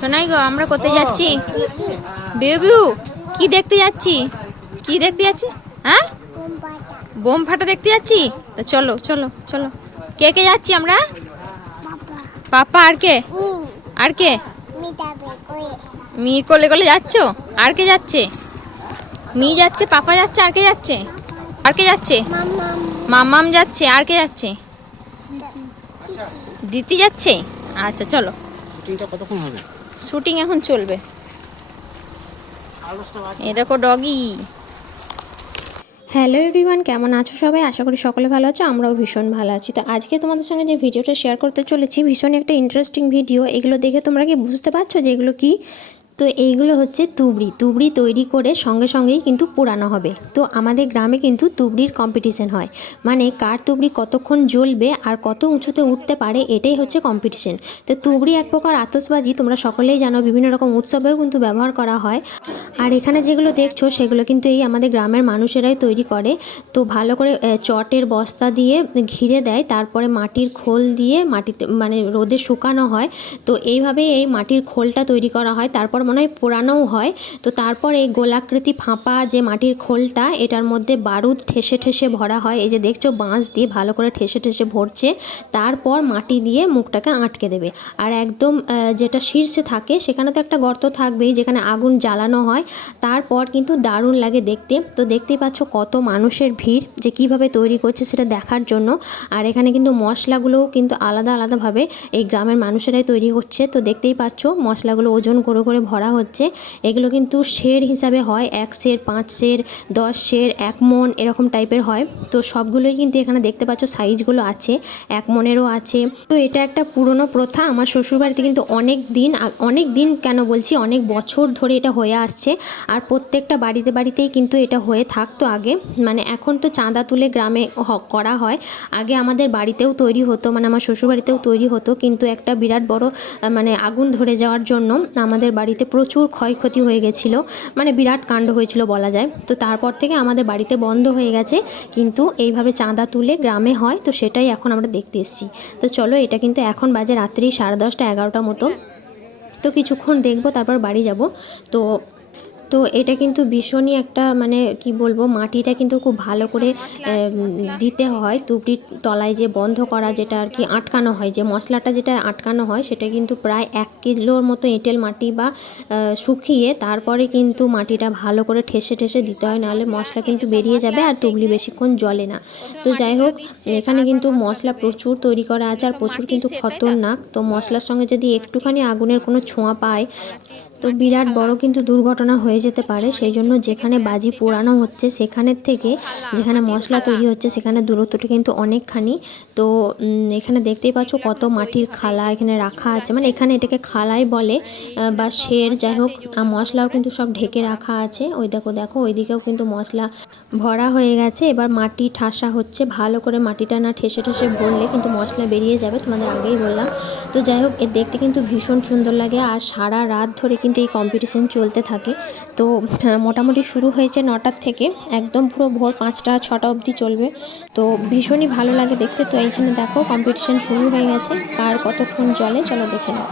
শোনাই গো, আমরা কোথায় যাচ্ছি? বেবু, কি দেখতে যাচ্ছি? কি দেখতে যাচ্ছি? হ্যাঁ, বোম ফাটা দেখতে যাচ্ছি। তো চলো চলো চলো। কে কে যাচ্ছি আমরা? পাপা আর কে? আর কে? মি কোলে কোলে যাচ্ছ? আর কে যাচ্ছে? মি যাচ্ছে, পাপা যাচ্ছে, আর কে যাচ্ছে? আর কে যাচ্ছে? মাম্মাম যাচ্ছে, আর কে যাচ্ছে? দিতি যাচ্ছে। আচ্ছা চলো। শুটিংটা কতক্ষণ হবে? শুটিং এখন চলবে। এ দেখো ডগি। হ্যালো এভরিওয়ান, কেমন আছো সবাই? আশা করি সকলে ভালো আছো, আমরাও ভীষণ ভালো আছি। তো আজকে তোমাদের সঙ্গে যে ভিডিওটা শেয়ার করতে চলেছি, ভীষণ একটা ইন্টারেস্টিং ভিডিও। এগুলো দেখে তোমরা কি বুঝতে পারছো যে এগুলো কি? তো এইগুলো হচ্ছে তুবড়ি। তুবড়ি তৈরি করে সঙ্গে সঙ্গেই কিন্তু পোড়ানো হবে। তো আমাদের গ্রামে কিন্তু তুবড়ির কম্পিটিশন হয়, মানে কার তুবড়ি কতক্ষণ জ্বলবে আর কত উঁচুতে উঠতে পারে, এটাই হচ্ছে কম্পিটিশন। তো তুবড়ি এক প্রকার আতশবাজি, তোমরা সকলেই জানো, বিভিন্ন রকম উৎসবেও কিন্তু ব্যবহার করা হয়। আর এখানে যেগুলো দেখছো সেগুলো কিন্তু এই আমাদের গ্রামের মানুষেরাই তৈরি করে। তো ভালো করে চটের বস্তা দিয়ে ঘিরে দেয়, তারপরে মাটির খোল দিয়ে মাটিতে মানে রোদে শুকানো হয়। তো এইভাবেই এই মাটির খোলটা তৈরি করা হয়, তারপর মনে হয় পোড়ানোও হয়। তো তারপর এই গোলাকৃতি ফাঁপা যে মাটির খোলটা, এটার মধ্যে বারুদ ঠেসে ঠেসে ভরা হয়। এই যে দেখছো, বাঁশ দিয়ে ভালো করে ঠেসে ঠেসে ভরছে। তারপর মাটি দিয়ে মুখটাকে আটকে দেবে। আর একদম যেটা শীর্ষে থাকে সেখানে তো একটা গর্ত থাকবেই, যেখানে আগুন জ্বালানো হয়। তারপর কিন্তু দারুণ লাগে দেখতে। তো দেখতেই পাচ্ছ কত মানুষের ভিড়, যে কিভাবে তৈরি করছে সেটা দেখার জন্য। আর এখানে কিন্তু মশলাগুলোও কিন্তু আলাদা আলাদাভাবে এই গ্রামের মানুষেরাই তৈরি করছে। তো দেখতেই পাচ্ছ মশলাগুলো ওজন করে করে ভরা হচ্ছে। এগুলো কিন্তু সের হিসাবে হয়, 1 সের, 5 সের, 10 সের, 1 মণ এরকম টাইপের হয়। তো সবগুলোই কিন্তু এখানে দেখতে পাচ্ছ সাইজগুলো আছে, 1 মণেরও আছে। তো এটা একটা পুরনো প্রথা। আমার শ্বশুরবাড়িতে কিন্তু অনেক দিন কেন বলছি, অনেক বছর ধরে এটা হয়ে আসছে। আর প্রত্যেকটা বাড়িতে বাড়িতেই কিন্তু এটা হয়ে থাকতো আগে। মানে এখন তো চাঁদা তুলে গ্রামে করা হয়, আগে আমাদের বাড়িতেও তৈরি হতো, মানে আমার শ্বশুরবাড়িতেও তৈরি হতো। কিন্তু একটা বিরাট বড় মানে আগুন ধরে যাওয়ার জন্য আমাদের বাড়িতে প্রচুর ক্ষয়ক্ষতি হয়ে গেছিলো, মানে বিরাট কাণ্ড হয়েছিল বলা যায়। তো তারপর থেকে আমাদের বাড়িতে বন্ধ হয়ে গেছে, কিন্তু এইভাবে চাঁদা তুলে গ্রামে হয়। তো সেটাই এখন আমরা দেখতে এসেছি। তো চলো, এটা কিন্তু এখন বাজে রাত্রি 10:30 11টা মতো। তো কিছুক্ষণ দেখবো, তারপর বাড়ি যাব। তো তো এটা কিন্তু ভীষণই একটা, মানে কি বলবো, মাটিটা কিন্তু খুব ভালো করে দিতে হয়। তুবড়ির তলায় যে বন্ধ করা, যেটা আর কি আটকানো হয়, যে মশলাটা যেটা আটকানো হয়, সেটা কিন্তু প্রায় 1 কিলোর মতো এঁটেল মাটি বা শুকিয়ে তারপরে কিন্তু মাটিটা ভালো করে ঠেসে ঠেসে দিতে হয়, নাহলে মশলা কিন্তু বেরিয়ে যাবে আর তুবড়ি বেশিক্ষণ জ্বলে না। তো যাই হোক, এখানে কিন্তু মশলা প্রচুর তৈরি করা আছে আর প্রচুর কিন্তু খতরনাক। তো মশলার সঙ্গে যদি একটুখানি আগুনের কোনো ছোঁয়া পায়, তো বিরাট বড় কিন্তু দুর্ঘটনা হয়ে যেতে পারে। সেই জন্য যেখানে বাজি পোড়ানো হচ্ছে সেখানের থেকে যেখানে মশলা তৈরি হচ্ছে সেখানে দূরত্বটা কিন্তু অনেকখানি। তো এখানে দেখতেই পাচ্ছ কত মাটির খালা এখানে রাখা আছে, মানে এখানে এটাকে খালাই বলে বা সের, যাই হোক। মশলাও কিন্তু সব ঢেকে রাখা আছে। ওই দেখো দেখো, ওইদিকেও কিন্তু মশলা ভরা হয়ে গেছে। এবার মাটি ঠাসা হচ্ছে, ভালো করে মাটিটা না ঠেসে ঠেসে ভরলে কিন্তু মশলা বেরিয়ে যাবে, তোমাদের আগেই বললাম। তো যাই হোক, এর দেখতে কিন্তু ভীষণ সুন্দর লাগে। আর সারা রাত ধরে কিন্তু এই কম্পিটিশন চলতে থাকে। তো মোটামুটি শুরু হয়েছে 9টার থেকে, একদম পুরো ভোর 5টা 6টা অবধি চলবে। তো ভীষণই ভালো লাগে দেখতে। তো এইখানে দেখো কম্পিটিশন শুরু হয়ে গেছে, কার কতক্ষণ চলে চলো দেখে নাও।